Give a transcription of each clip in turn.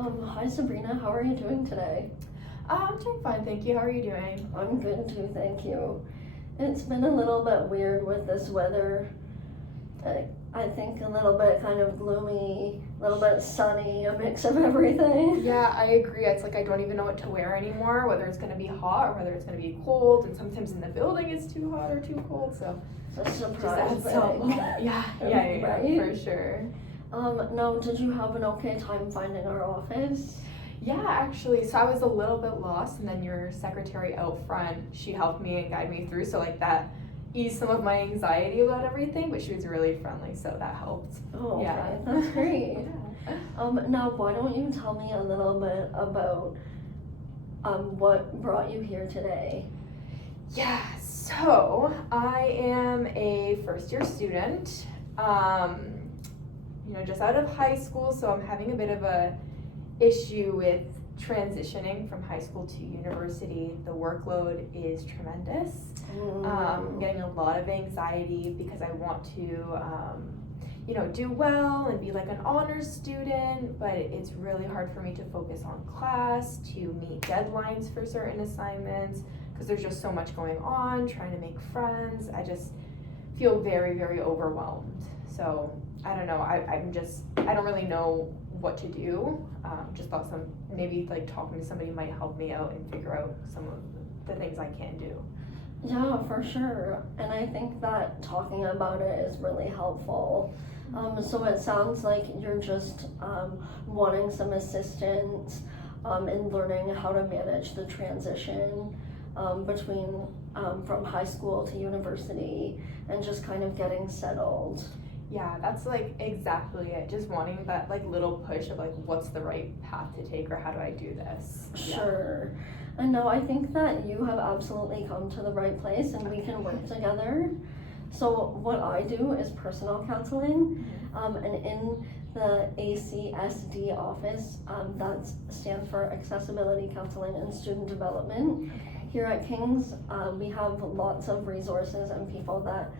Hi Sabrina, how are you doing today? I'm doing fine, thank you. How are you doing? I'm good too, thank you. It's been a little bit weird with this weather. I think a little bit kind of gloomy, a little bit sunny, a mix of everything. Yeah, I agree. It's like I don't even know what to wear anymore, whether it's going to be hot or whether it's going to be cold, and sometimes in the building it's too hot or too cold, so It's a just surprise adds thing. up. Yeah, Right? for sure. Now, did you have an okay time finding our office? Yeah, actually, so I was a little bit lost, and then your secretary out front, she helped me and guided me through, so like that eased some of my anxiety about everything, but she was really friendly, so that helped. Oh, okay, Yeah. that's great. Yeah. Now, why don't you tell me a little bit about what brought you here today? Yeah, so I am a first year student, just out of high school, so I'm having a bit of a issue with transitioning from high school to university. The workload is tremendous. I'm getting a lot of anxiety because I want to, do well and be like an honors student, but it's really hard for me to focus on class, to meet deadlines for certain assignments, because there's just so much going on, trying to make friends. I just feel very, very overwhelmed. So I don't know, I don't really know what to do. Just thought maybe like talking to somebody might help me out and figure out some of the things I can do. Yeah, for sure. And I think that talking about it is really helpful. So it sounds like you're just wanting some assistance in learning how to manage the transition between from high school to university and just kind of getting settled. Yeah, that's like exactly it. Just wanting that like little push of like what's the right path to take or how do I do this? Sure. And no, I think that you have absolutely come to the right place and we can work together. So what I do is personal counseling, and in the ACSD office, that stands for Accessibility Counseling and Student Development. Here at King's, we have lots of resources and people that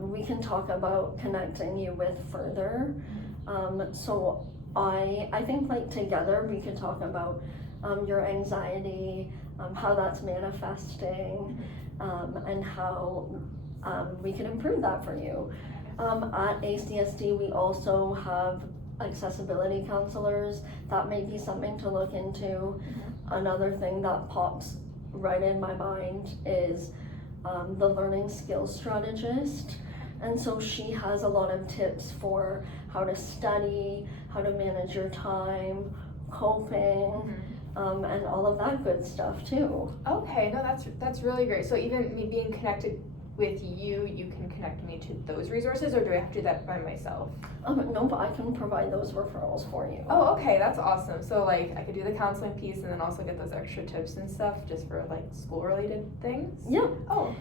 we can talk about connecting you with further. So I think like together we could talk about your anxiety, how that's manifesting, and how we can improve that for you. At ACSD, we also have accessibility counselors. That may be something to look into. Another thing that pops right in my mind is the learning skills strategist. And so she has a lot of tips for how to study, how to manage your time, coping, and all of that good stuff too. Okay, no, that's really great. So even me being connected with you can connect me to those resources, or do I have to do that by myself? No, but I can provide those referrals for you. Oh, okay, that's awesome. So like I could do the counseling piece and then also get those extra tips and stuff just for like school related things? Yeah. Oh.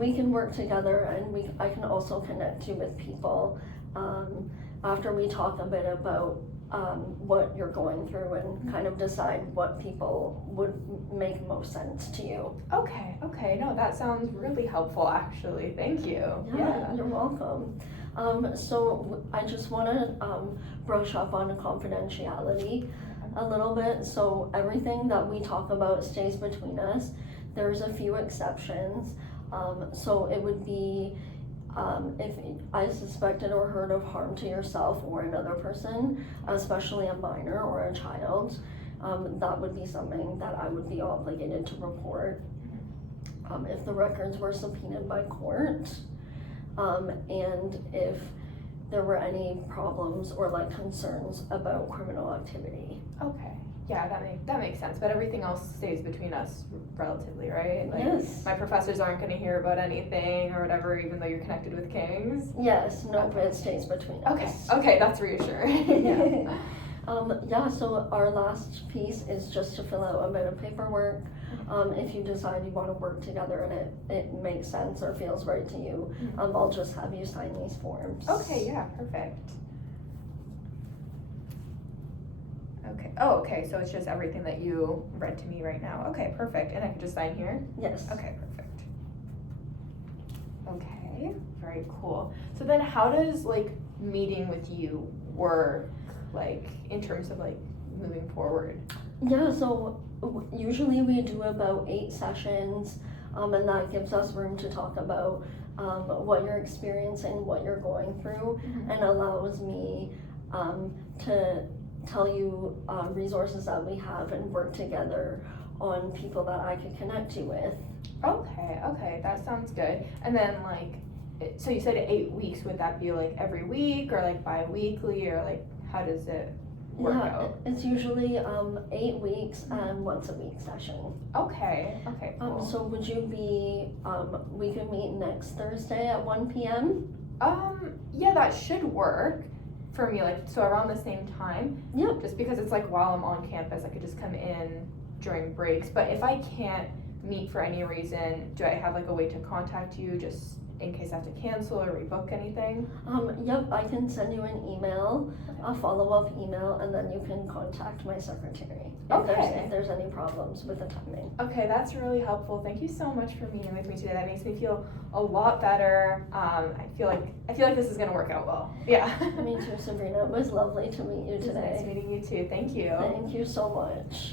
We can work together and I can also connect you with people after we talk a bit about what you're going through and kind of decide what people would make most sense to you. Okay, no, that sounds really helpful actually, thank you. Yeah. You're welcome. So I just want to brush up on confidentiality a little bit. So everything that we talk about stays between us. There's a few exceptions. So it would be if I suspected or heard of harm to yourself or another person, especially a minor or a child, that would be something that I would be obligated to report. If the records were subpoenaed by court, and if there were any problems or like concerns about criminal activity. Okay. Yeah, that makes sense. But everything else stays between us relatively, right? Like, yes. My professors aren't going to hear about anything or whatever, even though you're connected with King's. Yes. No, but it stays between us. Okay, that's reassuring. Yeah. So our last piece is just to fill out a bit of paperwork. If you decide you want to work together and it makes sense or feels right to you, I'll just have you sign these forms. Okay. Yeah. Perfect. Okay. Oh, okay. So it's just everything that you read to me right now. Okay, perfect. And I can just sign here? Yes. Okay, perfect. Okay, very cool. So then how does like meeting with you work, like in terms of like moving forward? Yeah, so usually we do about 8 sessions, and that gives us room to talk about what you're experiencing, what you're going through, and allows me to tell you resources that we have and work together on people that I could connect you with. Okay, that sounds good. And then like, so you said 8 weeks, would that be like every week or like bi-weekly, or like how does it work out? It's usually 8 weeks and once a week session. Okay, cool. So would you be, we could meet next Thursday at 1 p.m.? Yeah, that should work for me, like, so around the same time. Yep. Just because it's like while I'm on campus, I could just come in during breaks. But if I can't meet for any reason, do I have like a way to contact you just in case I have to cancel or rebook anything? Yep, I can send you an email, a follow-up email, and then you can contact my secretary if there's any problems with the timing. Okay, that's really helpful. Thank you so much for meeting with me today. That makes me feel a lot better. I feel like this is gonna work out well. Yeah. Me too, Sabrina. It was lovely to meet you It was today. nice meeting you too. Thank you. Thank you so much.